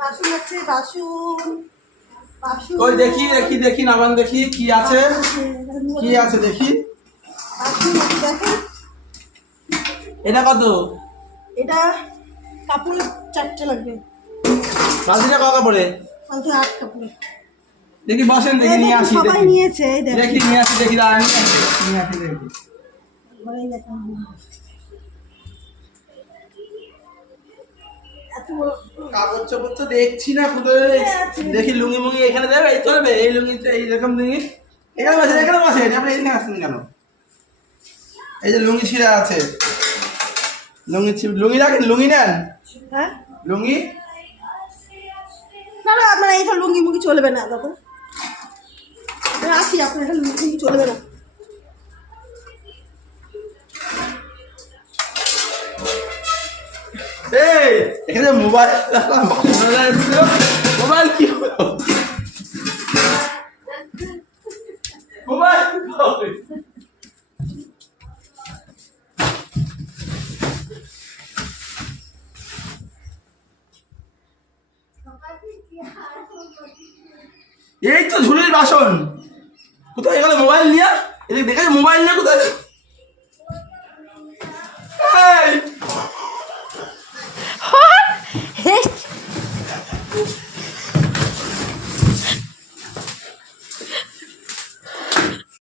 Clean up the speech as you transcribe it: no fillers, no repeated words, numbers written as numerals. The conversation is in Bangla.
বাসন আছে, বাসন বাসন। ওই দেখি দেখি দেখি নামান দেখি কি আছে, কি আছে দেখি। বাসন আছে দেখেন। এটা কত? এটা কাপড় 4টে লাগবে। বালতিটা কত কাপড়ে? বলতে 8 কাপড়ে। দেখি বসেন, দেখি নিয়ে আসি। সবাই নিয়েছে, এই দেখেন। দেখি নিয়ে আসি, দেখি দাঁড়ান, নিয়ে আসি দেখি। ঘরেই দেখেন। এত বড় কাপড় চোপড় তো দেখছি না কোথায়। দেখি লুঙ্গি মুঙ্গি এখানে দেবে, এই চলবে এই লুঙ্গি, এইরকম লুঙ্গি এখানে বসে, এখানে বসে। আপনি এখানে আসছেন কেন? এই যে লুঙ্গি ছিঁড়া আছে, লুঙ্গি রাখেন, লুঙ্গি নেন। হ্যাঁ লুঙ্গি না না, আপনার এইসব লুঙ্গি মুঙ্গি চলবে না দাদা। আসি, আপনার এটা লুঙ্গি চলবে না। এই এখানে মোবাইল রাখলাম, মোবাইল কি হলো? মোবাইল এই তো ঝুড়ির বাসন। কোথায় গেল মোবাইল নিয়ে? এদিকে দেখে মোবাইল নিয়ে কোথায়?